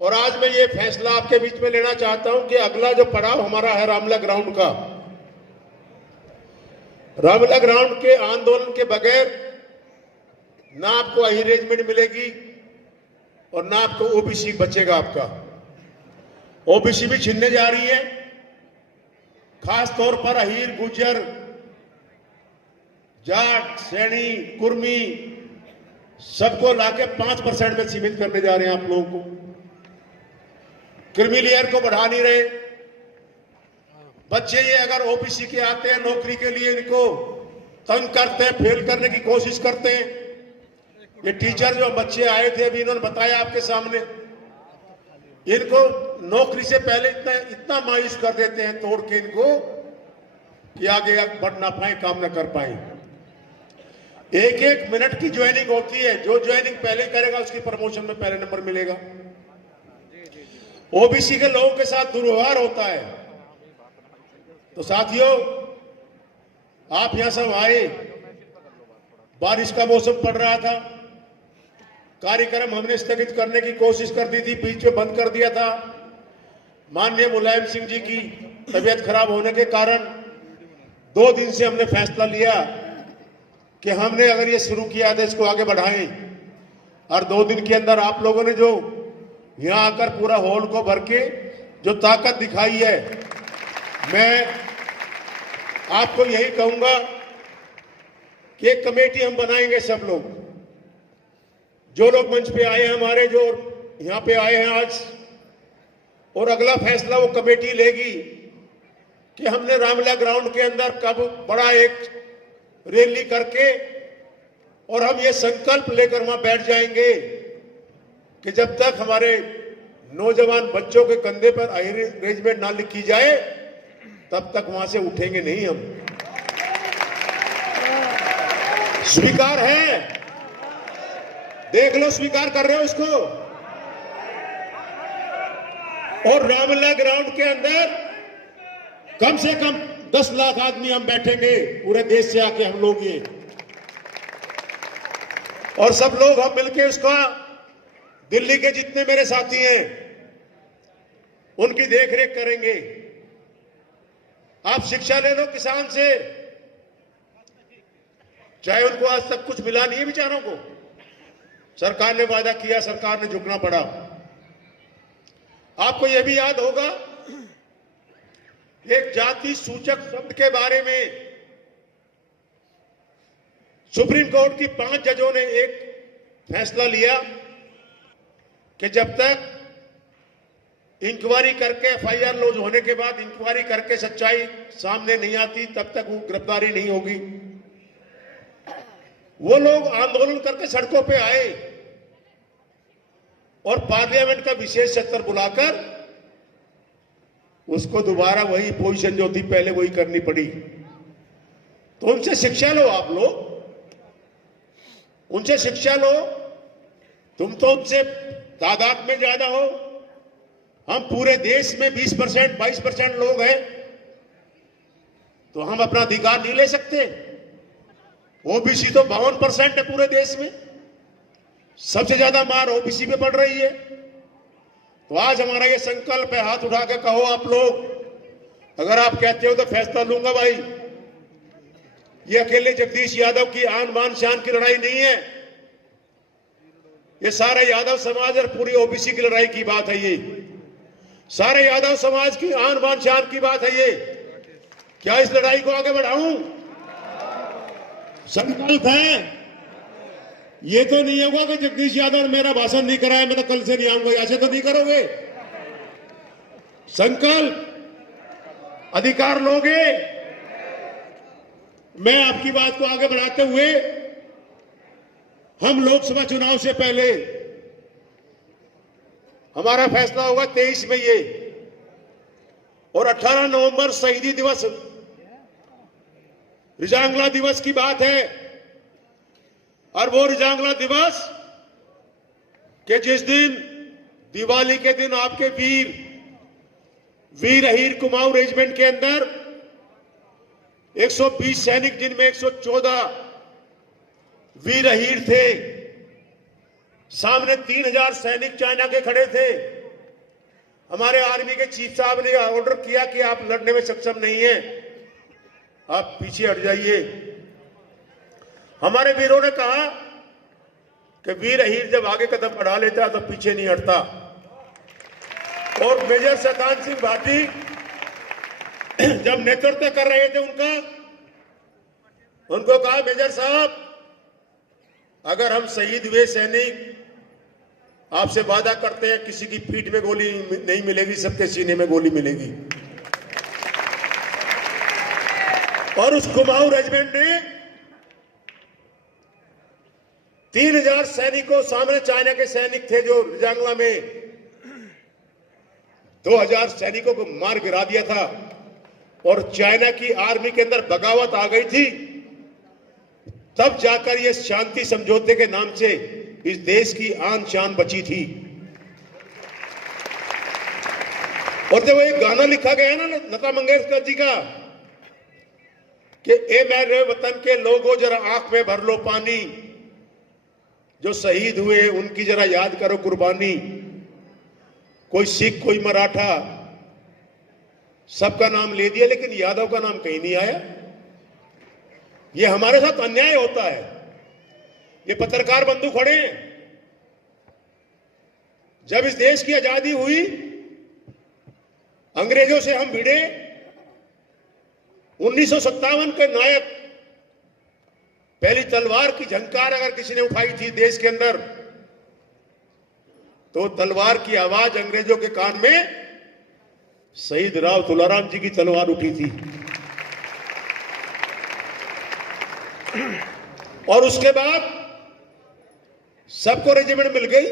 और आज मैं ये फैसला आपके बीच में लेना चाहता हूं कि अगला जो पड़ाव हमारा है रामलला ग्राउंड का, रामलला ग्राउंड के आंदोलन के बगैर ना आपको अरेंजमेंट मिलेगी और ना आपको ओबीसी बचेगा। आपका ओबीसी भी छीनने जा रही है, खास तौर पर अहीर, गुर्जर, जाट, सैनी, कुर्मी सबको लाके 5% में सीमित करने जा रहे हैं आप लोगों को। क्रीमी लेयर को बढ़ा नहीं रहे। बच्चे ये अगर ओबीसी के आते हैं नौकरी के लिए, इनको तंग करते हैं, फेल करने की कोशिश करते हैं। ये टीचर जो बच्चे आए थे अभी इन्होंने बताया आपके सामने, इनको नौकरी से पहले इतना मायूस कर देते हैं तोड़ के इनको कि आगे बढ़ ना पाए, काम ना कर पाए। एक एक मिनट की ज्वाइनिंग होती है, जो ज्वाइनिंग पहले करेगा उसकी प्रमोशन में पहले नंबर मिलेगा। ओबीसी के लोगों के साथ दुर्व्यवहार होता है। तो साथियों, आप यहां सब आए, बारिश का मौसम पड़ रहा था, कार्यक्रम हमने स्थगित करने की कोशिश कर दी थी, बीच में बंद कर दिया था। माननीय मुलायम सिंह जी की तबीयत खराब होने के कारण 2 दिन से हमने फैसला लिया कि हमने अगर ये शुरू किया तो इसको आगे बढ़ाएं। और 2 दिन के अंदर आप लोगों ने जो यहां आकर पूरा हॉल को भर के जो ताकत दिखाई है, मैं आपको यही कहूंगा कि एक कमेटी हम बनाएंगे। सब लोग, जो लोग मंच पे आए हैं हमारे, जो यहां पे आए हैं आज, और अगला फैसला वो कमेटी लेगी कि हमने रामलला ग्राउंड के अंदर कब बड़ा एक रैली करके और हम ये संकल्प लेकर वहां बैठ जाएंगे कि जब तक हमारे नौजवान बच्चों के कंधे पर अरेंजमेंट ना लिखी जाए तब तक वहां से उठेंगे नहीं हम। स्वीकार है? देख लो, स्वीकार कर रहे हो उसको। और रामलला ग्राउंड के अंदर कम से कम 10 लाख आदमी हम बैठेंगे, पूरे देश से आके हम लोग ये, और सब लोग हम मिलके उसका, दिल्ली के जितने मेरे साथी हैं उनकी देखरेख करेंगे। आप शिक्षा ले लो किसान से, चाहे उनको आज तक कुछ मिला नहीं है बेचारों को। सरकार ने वादा किया, सरकार ने झुकना पड़ा। आपको यह भी याद होगा, एक जाति सूचक शब्द के बारे में सुप्रीम कोर्ट की 5 जजों ने एक फैसला लिया कि जब तक इंक्वायरी करके, एफआईआर लॉन्च होने के बाद इंक्वायरी करके सच्चाई सामने नहीं आती तब तक वो गिरफ्तारी नहीं होगी। वो लोग आंदोलन करके सड़कों पे आए और पार्लियामेंट का विशेष सत्र बुलाकर उसको दोबारा वही पोजीशन जो थी पहले वही करनी पड़ी। तो उनसे शिक्षा लो, आप लोग उनसे शिक्षा लो। तुम तो उनसे तादाद में ज्यादा हो, हम पूरे देश में 20%, 22% लोग हैं, तो हम अपना अधिकार नहीं ले सकते? ओबीसी तो 52% है पूरे देश में, सबसे ज्यादा मार ओबीसी पे पड़ रही है। तो आज हमारा ये संकल्प है, हाथ उठा के कहो आप लोग, अगर आप कहते हो तो फैसला लूंगा भाई। ये अकेले जगदीश यादव की आन बान शान की लड़ाई नहीं है, ये सारे यादव समाज और पूरी ओबीसी की लड़ाई की बात है। ये सारे यादव समाज की आन बान शान की बात है। ये क्या इस लड़ाई को आगे बढ़ाऊं? संकल्प है। ये तो नहीं होगा कि जगदीश यादव ने मेरा भाषण नहीं कराया, मैं तो कल से नहीं आऊंगा, ऐसे तो नहीं करोगे। संकल्प, अधिकार लोगे। मैं आपकी बात को आगे बढ़ाते हुए, हम लोकसभा चुनाव से पहले हमारा फैसला होगा 23 में ये, और 18 नवंबर शहीदी दिवस, रिजांगला दिवस की बात है। और वो रिजांगला दिवस के जिस दिन, दिवाली के दिन, आपके वीर अहीर कुमाऊं रेजिमेंट के अंदर 120 सैनिक, जिनमें 114 वीर अहीर थे, सामने 3000 सैनिक चाइना के खड़े थे, हमारे आर्मी के चीफ साहब ने ऑर्डर किया कि आप लड़ने में सक्षम नहीं हैं, आप पीछे हट जाइए। हमारे वीरों ने कहा कि वीर अहीर जब आगे कदम बढ़ा लेता तो पीछे नहीं हटता। और मेजर शैतान सिंह भाटी जब नेतृत्व कर रहे थे उनको कहा, मेजर साहब अगर हम शहीद हुए सैनिक आपसे वादा करते हैं किसी की पीठ में गोली नहीं मिलेगी, सबके सीने में गोली मिलेगी। और उस कुमाऊं रेजिमेंट ने 3000 सैनिकों, सामने चाइना के सैनिक थे जो रजांगला में 2000 सैनिकों को मार गिरा दिया था। और चाइना की आर्मी के अंदर बगावत आ गई थी, तब जाकर ये शांति समझौते के नाम से इस देश की आन शान बची थी। और जब एक गाना लिखा गया ना लता मंगेशकर जी का कि ए मेरे वतन के लोगों जरा आंख में भर लो पानी, जो शहीद हुए उनकी जरा याद करो कुर्बानी, कोई सिख कोई मराठा सबका नाम ले दिया लेकिन यादव का नाम कहीं नहीं आया। ये हमारे साथ अन्याय होता है। ये पत्रकार बंधु खड़े हैं, जब इस देश की आजादी हुई अंग्रेजों से हम भिड़े, 1957 के नायक, पहली तलवार की झंकार अगर किसी ने उठाई थी देश के अंदर तो तलवार की आवाज अंग्रेजों के कान में शहीद राव तुलाराम जी की तलवार उठी थी। और उसके बाद सबको रेजिमेंट मिल गई।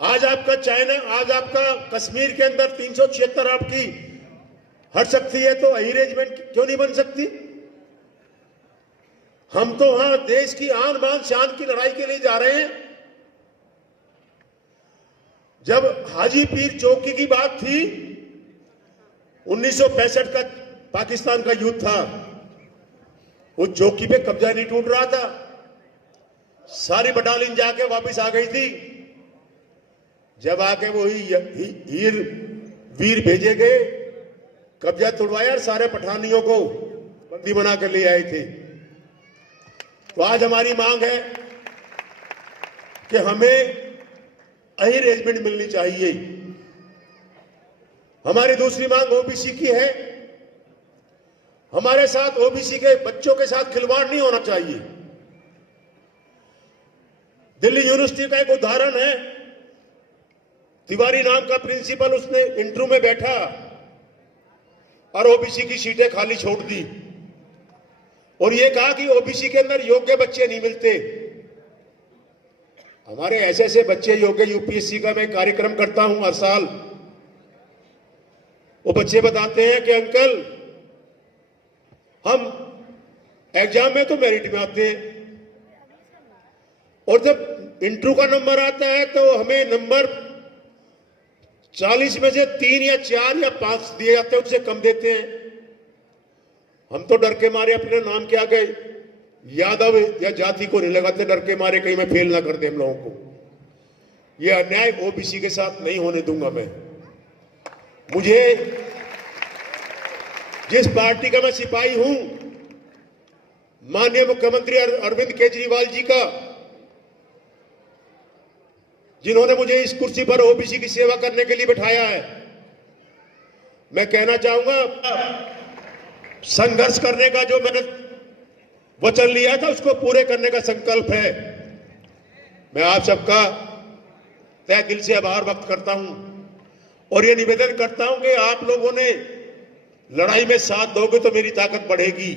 आज आपका चाइना, आज आपका कश्मीर के अंदर 376 आपकी हट सकती है, तो अही रेजिमेंट क्यों नहीं बन सकती? हम तो वहां देश की आन बान शान की लड़ाई के लिए जा रहे हैं। जब हाजी पीर चौकी की बात थी, 1965 का पाकिस्तान का युद्ध था, उस चौकी पे कब्जा नहीं टूट रहा था, सारी बटालियन जाके वापस आ गई थी। जब आके वो हीर वीर भेजे गए, कब्जा तुड़वाया, सारे पठानियों को बंदी बना कर ले आए थे। तो आज हमारी मांग है कि हमें अही रेजिमेंट मिलनी चाहिए। हमारी दूसरी मांग ओबीसी की है। हमारे साथ ओबीसी के बच्चों के साथ खिलवाड़ नहीं होना चाहिए। दिल्ली यूनिवर्सिटी का एक उदाहरण है, तिवारी नाम का प्रिंसिपल, उसने इंटरव्यू में बैठा और ओबीसी की सीटें खाली छोड़ दी और यह कहा कि ओबीसी के अंदर योग्य बच्चे नहीं मिलते। हमारे ऐसे ऐसे बच्चे योग्य, यूपीएससी का मैं कार्यक्रम करता हूं हर साल, वो बच्चे बताते हैं कि अंकल हम एग्जाम में तो मेरिट में आते हैं और जब इंटरव्यू का नंबर आता है तो हमें नंबर 40 में से 3 या 4 या 5 दिए जाते हैं, उससे कम देते हैं। हम तो डर के मारे अपने नाम के आगे यादव या जाति को नहीं लगाते, डर के मारे कहीं मैं फेल ना कर दे हम लोगों को। यह अन्याय ओबीसी के साथ नहीं होने दूंगा मैं। मुझे जिस पार्टी का मैं सिपाही हूं, माननीय मुख्यमंत्री अरविंद केजरीवाल जी का, जिन्होंने मुझे इस कुर्सी पर ओबीसी की सेवा करने के लिए बिठाया है, मैं कहना चाहूंगा संघर्ष करने का जो मैंने वचन लिया था उसको पूरे करने का संकल्प है। मैं आप सबका तहे दिल से आभार व्यक्त करता हूं और ये निवेदन करता हूं कि आप लोगों ने लड़ाई में साथ दोगे तो मेरी ताकत बढ़ेगी।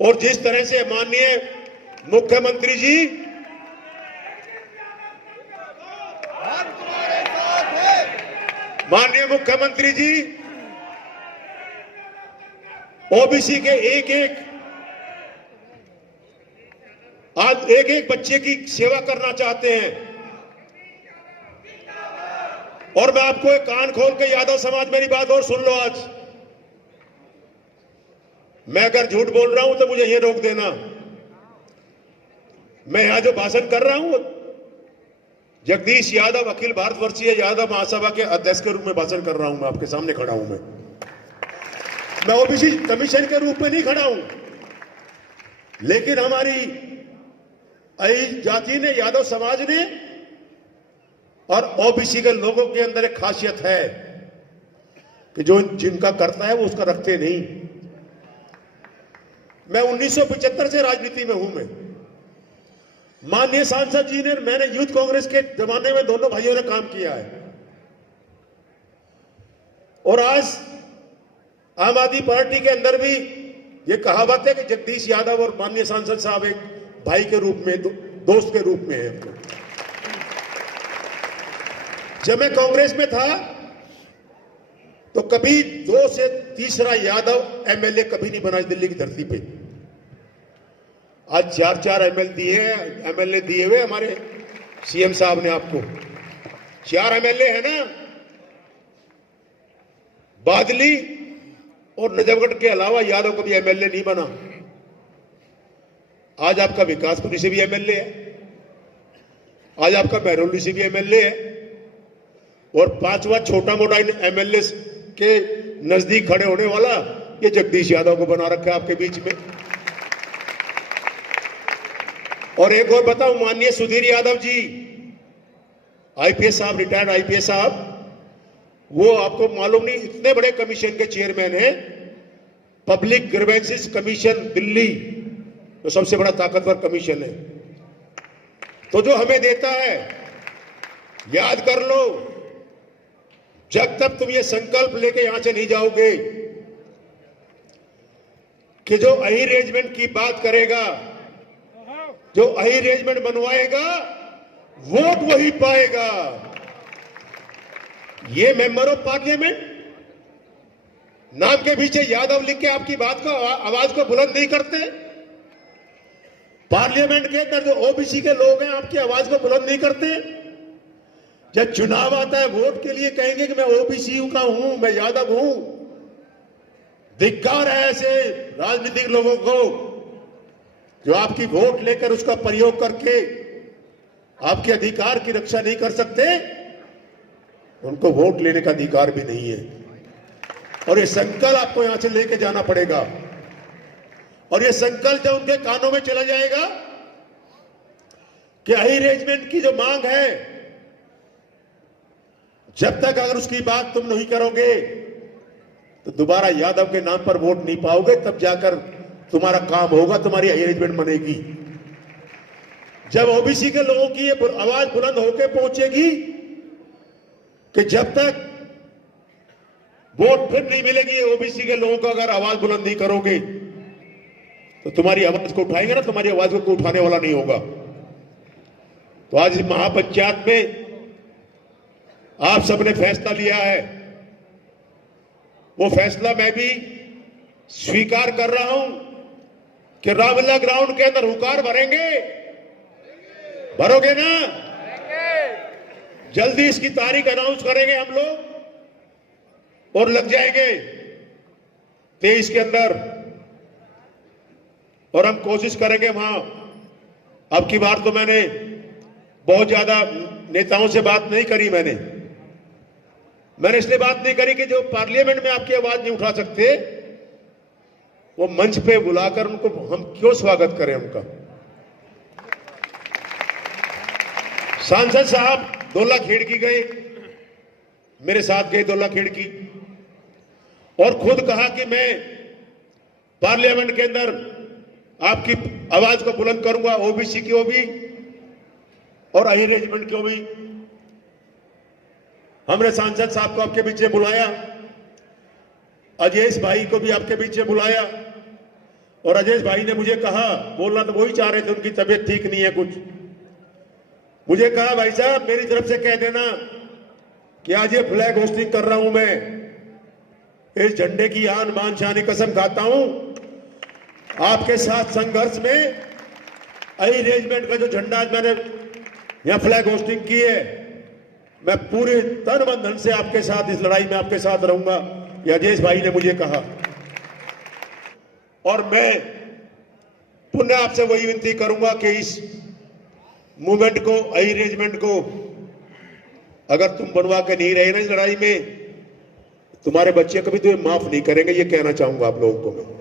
और जिस तरह से माननीय मुख्यमंत्री जी ओबीसी के एक एक बच्चे की सेवा करना चाहते हैं। और मैं आपको एक कान खोल के, यादव समाज मेरी बात और सुन लो। आज मैं अगर झूठ बोल रहा हूं तो मुझे ये रोक देना। मैं यहां जो भाषण कर रहा हूं, जगदीश यादव अखिल भारतवर्षीय यादव महासभा के अध्यक्ष के रूप में भाषण कर रहा हूं। मैं आपके सामने खड़ा हूं। मैं ओबीसी कमीशन के रूप में नहीं खड़ा हूं, लेकिन हमारी जाति ने, यादव समाज ने और ओबीसी के लोगों के अंदर एक खासियत है कि जो जिनका करता है वो उसका रखते नहीं। मैं 1975 से राजनीति में हूं। मैं माननीय सांसद जी ने, मैंने यूथ कांग्रेस के जमाने में दोनों भाइयों ने काम किया है, और आज आम आदमी पार्टी के अंदर भी ये कहावत है कि जगदीश यादव और माननीय सांसद साहब एक भाई के रूप में, दोस्त के रूप में है। जब मैं कांग्रेस में था तो कभी 2 से तीसरा यादव एमएलए कभी नहीं बना दिल्ली की धरती पे। आज 4 एमएलए दिए हुए हमारे सीएम साहब ने आपको। 4 एमएलए है ना। बादली और नजफगढ़ के अलावा यादव कभी एमएलए नहीं बना। आज आपका विकासपुरी से भी एमएलए है, आज आपका महरौली से भी एमएलए है, और 5वां छोटा मोटा एमएलए के नजदीक खड़े होने वाला ये जगदीश यादव को बना रखा है आपके बीच में। और एक और बताऊं, माननीय सुधीर यादव जी, आईपीएस साहब, रिटायर्ड आईपीएस साहब, वो आपको मालूम नहीं, इतने बड़े कमीशन के चेयरमैन हैं, पब्लिक ग्रीवेंसेस कमीशन दिल्ली, तो सबसे बड़ा ताकतवर कमीशन है। तो जो हमें देता है, याद कर लो, जब तक तुम ये संकल्प लेके यहां से नहीं जाओगे कि जो अरेंजमेंट की बात करेगा, जो अरेंजमेंट बनवाएगा, वोट वही पाएगा। ये मेंबर ऑफ पार्लियामेंट नाम के पीछे यादव लिख के आपकी बात को, आवाज को बुलंद नहीं करते। पार्लियामेंट के अंदर जो ओबीसी के लोग हैं आपकी आवाज को बुलंद नहीं करते। जब चुनाव आता है वोट के लिए कहेंगे कि मैं ओबीसी का हूं, मैं यादव हूं। धिक्कार है ऐसे राजनीतिक लोगों को जो आपकी वोट लेकर उसका प्रयोग करके आपके अधिकार की रक्षा नहीं कर सकते। उनको वोट लेने का अधिकार भी नहीं है। और ये संकल्प आपको यहां से लेके जाना पड़ेगा। और ये संकल्प जब उनके कानों में चला जाएगा कि अरेंजमेंट की जो मांग है, जब तक अगर उसकी बात तुम नहीं करोगे तो दोबारा यादव के नाम पर वोट नहीं पाओगे। तब जाकर तुम्हारा काम होगा, तुम्हारी अरेंजमेंट बनेगी। जब ओबीसी के लोगों की ये आवाज बुलंद होकर पहुंचेगी कि जब तक वोट फिर नहीं मिलेगी ओबीसी के लोगों को, अगर आवाज बुलंद नहीं करोगे तो तुम्हारी आवाज को उठाएंगे ना, तुम्हारी आवाज को कोई उठाने वाला नहीं होगा। तो आज इस महापंचायत में आप सबने फैसला लिया है, वो फैसला मैं भी स्वीकार कर रहा हूं कि रामलीला ग्राउंड के अंदर हुकार भरेंगे। भरोगे ना? जल्दी इसकी तारीख अनाउंस करेंगे हम लोग और लग जाएंगे 23 के अंदर। और हम कोशिश करेंगे वहां। अब की बार तो मैंने बहुत ज्यादा नेताओं से बात नहीं करी। मैंने इसलिए बात नहीं करी कि जो पार्लियामेंट में आपकी आवाज नहीं उठा सकते, वो मंच पे बुलाकर उनको हम क्यों स्वागत करें उनका। सांसद साहब दोला खेड़की गए, मेरे साथ गए दोला खेड़की, और खुद कहा कि मैं पार्लियामेंट के अंदर आपकी आवाज को बुलंद करूंगा, ओबीसी की भी और अरेंजमेंट की भी। हमने सांसद साहब को आपके बीच में बुलाया, अजय भाई को भी आपके बीच में बुलाया, और अजय भाई ने मुझे कहा, बोलना तो वही चाह रहे थे, उनकी तबीयत ठीक नहीं है कुछ। मुझे कहा भाई साहब मेरी तरफ से कह देना कि आज ये फ्लैग होस्टिंग कर रहा हूं मैं, इस झंडे की आन बान शान कसम खाता हूं, आपके साथ संघर्ष में अरेंजमेंट का जो झंडा आज मैंने यहां फ्लैग होस्टिंग की है, मैं पूरे तन मन धन से आपके साथ इस लड़ाई में आपके साथ रहूंगा, ये अजय भाई ने मुझे कहा। और मैं पुनः आपसे वही विनती करूंगा कि इस मूवमेंट को, अरेंजमेंट को अगर तुम बनवा के नहीं रहे ना इस लड़ाई में, तुम्हारे बच्चे कभी तुम्हें माफ नहीं करेंगे, ये कहना चाहूंगा आप लोगों को मैं।